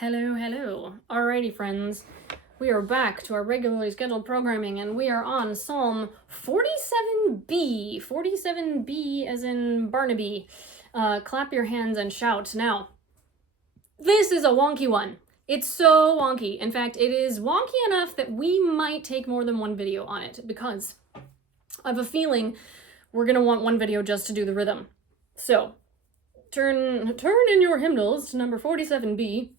Hello, hello. Alrighty, friends. We are back to our regularly scheduled programming, and we are on Psalm 47b. 47b as in Barnaby. Clap your hands and shout. Now, this is a wonky one. It's so wonky. In fact, it is wonky enough that we might take more than one video on it, because I have a feeling we're going to want one video just to do the rhythm. So, turn in your hymnals to number 47b.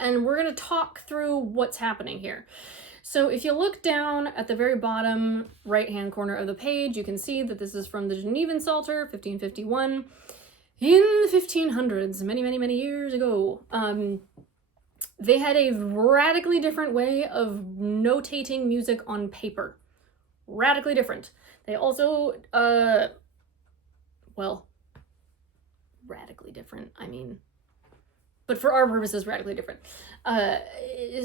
And we're going to talk through what's happening here. So if you look down at the very bottom right-hand corner of the page, you can see that this is from the Genevan Psalter, 1551, in the 1500s, many years ago. They had a radically different way of notating music on paper. Radically different. They also, radically different, but for our purposes, radically different.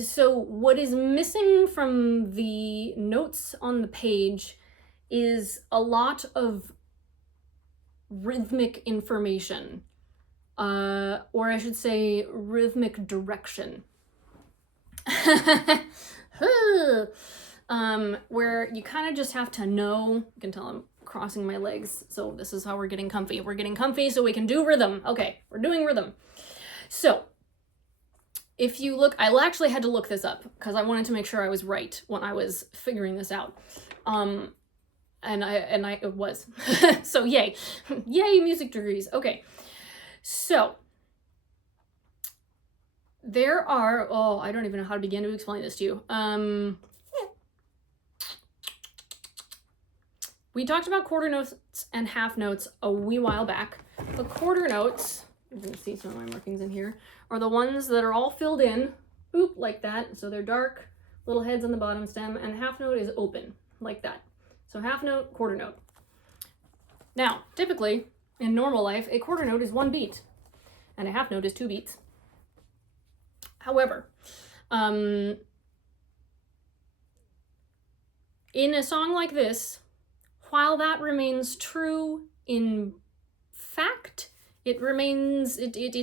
So what is missing from the notes on the page is a lot of rhythmic information, or I should say rhythmic direction. Where you kind of just have to know. You can tell I'm crossing my legs, so this is how we're getting comfy. We're getting comfy so we can do rhythm. Okay, we're doing rhythm. So, if you look, I actually had to look this up because I wanted to make sure I was right when I was figuring this out. And I was. So yay. Yay, music degrees. Okay. So, there are, I don't even know how to begin to explain this to you. We talked about quarter notes and half notes a wee while back. The quarter notes, you can see some of my markings in here, are the ones that are all filled in, like that. So they're dark, little heads on the bottom stem, and half note is open, like that. So half note, quarter note. Now, typically, in normal life, a quarter note is 1 beat, and a half note is 2 beats. However, in a song like this, while that remains true in fact, it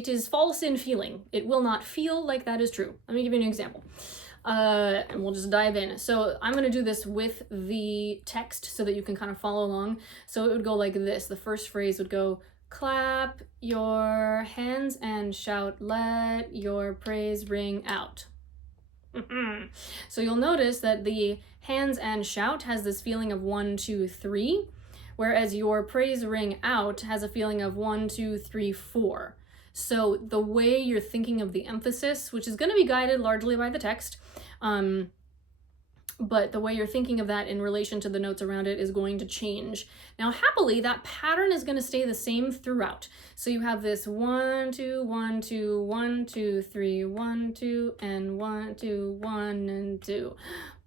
is false in feeling. It will not feel like that is true. Let me give you an example. And we'll just dive in. So I'm going to do this with the text so that you can kind of follow along. So it would go like this. The first phrase would go, clap your hands and shout, let your praise ring out. So you'll notice that the hands and shout has this feeling of 1, 2, 3. Whereas your praise ring out has a feeling of 1, 2, 3, 4. So the way you're thinking of the emphasis, which is going to be guided largely by the text, but the way you're thinking of that in relation to the notes around it is going to change. Now, happily, that pattern is going to stay the same throughout. So you have this 1, 2, 1, 2, 1, 2, 3, 1, 2, and 1, 2, 1, and 2.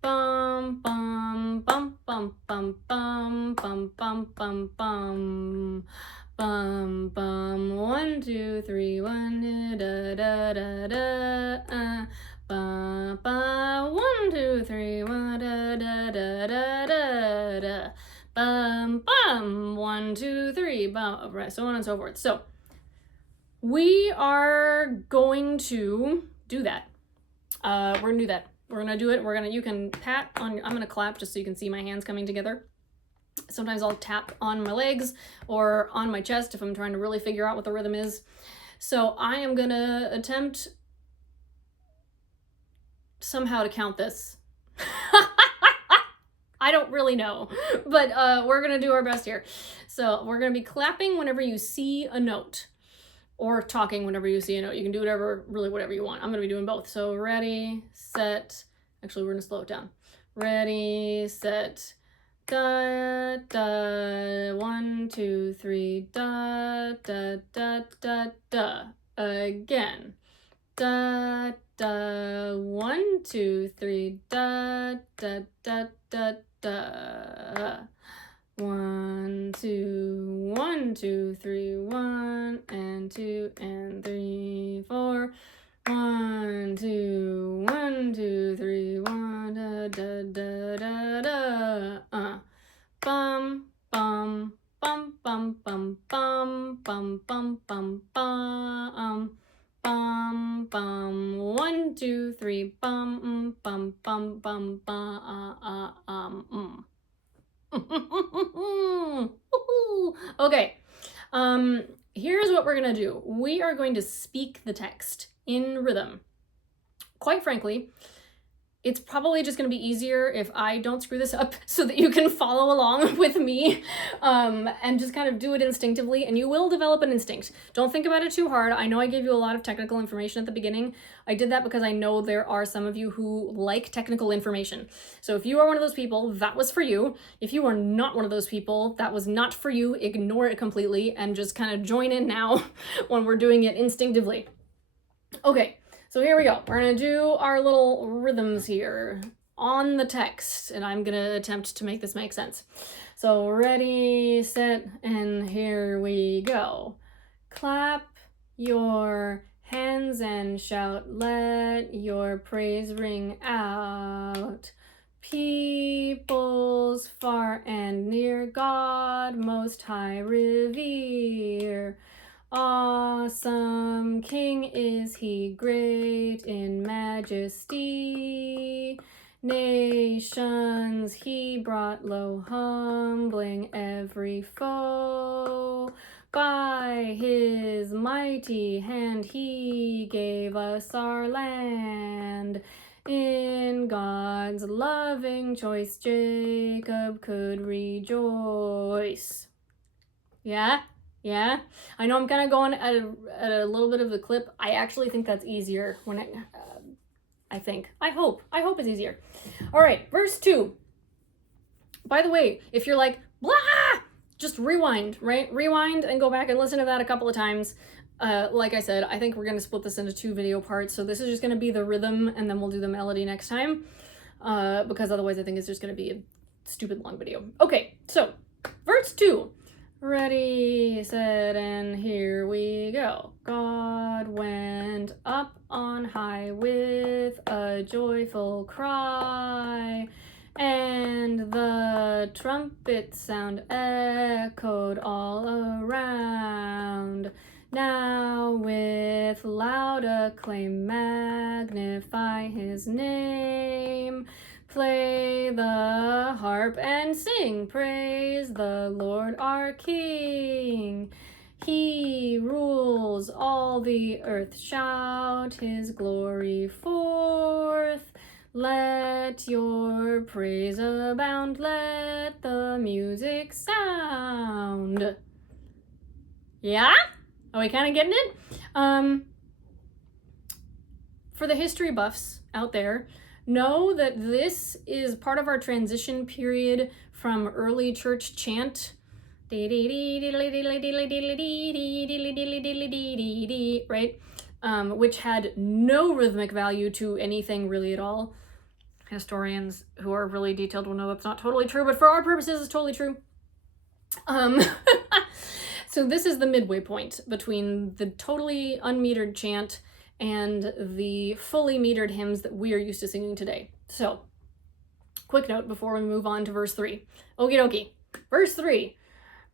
Bum, bum, bum, bum, bum, bum, bum, bum, bum, bum. Bum, bum, 1, 2, 3, 1, da, da, da, da, ba, ba, 1, 2, 3, 1, da, da, da, da, da, da, bum, bum, 1, 2, 3, bum, so on and so forth. So, we are going to do that. We're gonna do that. We're gonna do it. You can pat on, I'm gonna clap just so you can see my hands coming together. Sometimes I'll tap on my legs or on my chest if I'm trying to really figure out what the rhythm is. So I am gonna attempt somehow to count this. I don't really know, but we're gonna do our best here. So we're gonna be clapping whenever you see a note, or talking whenever you see a note. You can do whatever you want. I'm gonna be doing both. So ready, set, actually we're gonna slow it down. Ready, set, da, da, 1, 2, 3, da, da, da, da, da. Again. Da, da, 1, 2, 3, da, da, da, da, da. 1, 2, 1, 2, 3, 1, and 2, and 3, 4. 1, 2, 1, 2, 3, 1, da, da, da, da, da. Bum, bum, bum, bum, bum, bum, bum, bum, bum, bum, bum. bum bum. 1, 2, 3 bum bum bum bum bum. Okay. Here's what we're gonna do. We are going to speak the text in rhythm. Quite frankly, it's probably just going to be easier if I don't screw this up so that you can follow along with me and just kind of do it instinctively, and you will develop an instinct. Don't think about it too hard. I know I gave you a lot of technical information at the beginning. I did that because I know there are some of you who like technical information. So if you are one of those people, that was for you. If you are not one of those people, that was not for you. Ignore it completely and just kind of join in now when we're doing it instinctively. Okay. So here we go. We're gonna do our little rhythms here on the text, and I'm gonna attempt to make this make sense. So ready, set, and here we go. Clap your hands and shout, let your praise ring out. Peoples far and near, God most high revere. Awesome King is he, great in majesty. Nations he brought low, humbling every foe. By his mighty hand he gave us our land. In God's loving choice Jacob could rejoice. Yeah? I know I'm kind of going at a little bit of the clip. I actually think that's easier when I hope it's easier. All right, verse 2. By the way, if you're like, blah, just rewind, right? Rewind and go back and listen to that a couple of times. Like I said, I think we're going to split this into 2 video parts. So this is just going to be the rhythm, and then we'll do the melody next time. Because otherwise I think it's just going to be a stupid long video. Okay, so verse 2. Ready, set, and here we go. God went up on high with a joyful cry, and the trumpet sound echoed all around. Now with loud acclaim magnify his name. Play the harp and sing, praise the Lord our King. He rules all the earth, shout his glory forth. Let your praise abound, let the music sound. Yeah? Are we kind of getting it? For the history buffs out there, know that this is part of our transition period from early church chant, right? Which had no rhythmic value to anything really at all. Historians who are really detailed will know that's not totally true, but for our purposes, it's totally true. So this is the midway point between the totally unmetered chant and the fully metered hymns that we are used to singing today. So, quick note before we move on to verse 3. Okie dokie. Verse 3.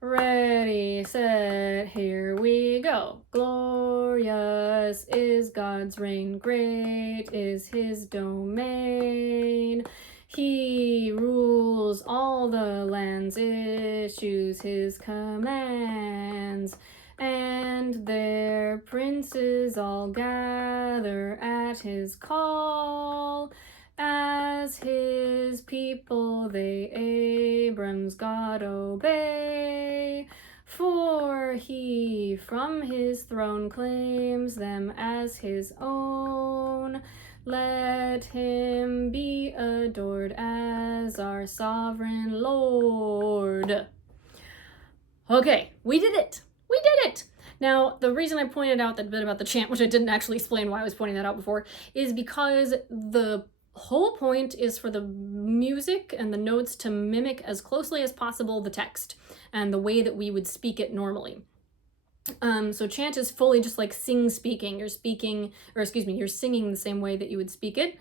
Ready, set, here we go. Glorious is God's reign, great is his domain. He rules all the lands, issues his commands, and their princes all gather at his call. As his people they Abram's God obey, for he from his throne claims them as his own. Let him be adored as our sovereign Lord. Okay, we did it. We did it! Now, the reason I pointed out that bit about the chant, which I didn't actually explain why I was pointing that out before, is because the whole point is for the music and the notes to mimic as closely as possible the text and the way that we would speak it normally. So chant is fully just like speaking. You're singing the same way that you would speak it.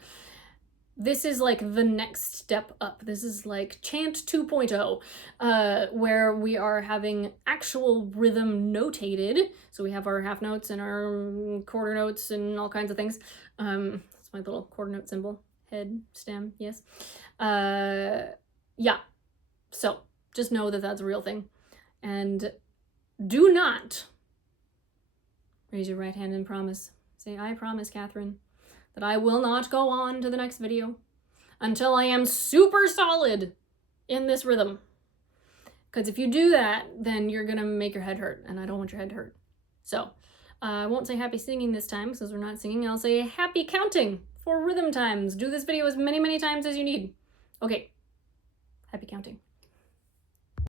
this is like the next step up. This is like chant 2.0, where we are having actual rhythm notated. So we have our half notes and our quarter notes and all kinds of things. That's my little quarter note symbol. Head, stem, yes. Yeah. So just know that that's a real thing. And do not raise your right hand and promise. Say, I promise, Catherine, that I will not go on to the next video until I am super solid in this rhythm. Because if you do that, then you're gonna make your head hurt, and I don't want your head to hurt. So, I won't say happy singing this time, because we're not singing. I'll say happy counting for rhythm times. Do this video as many, many times as you need. Okay, happy counting.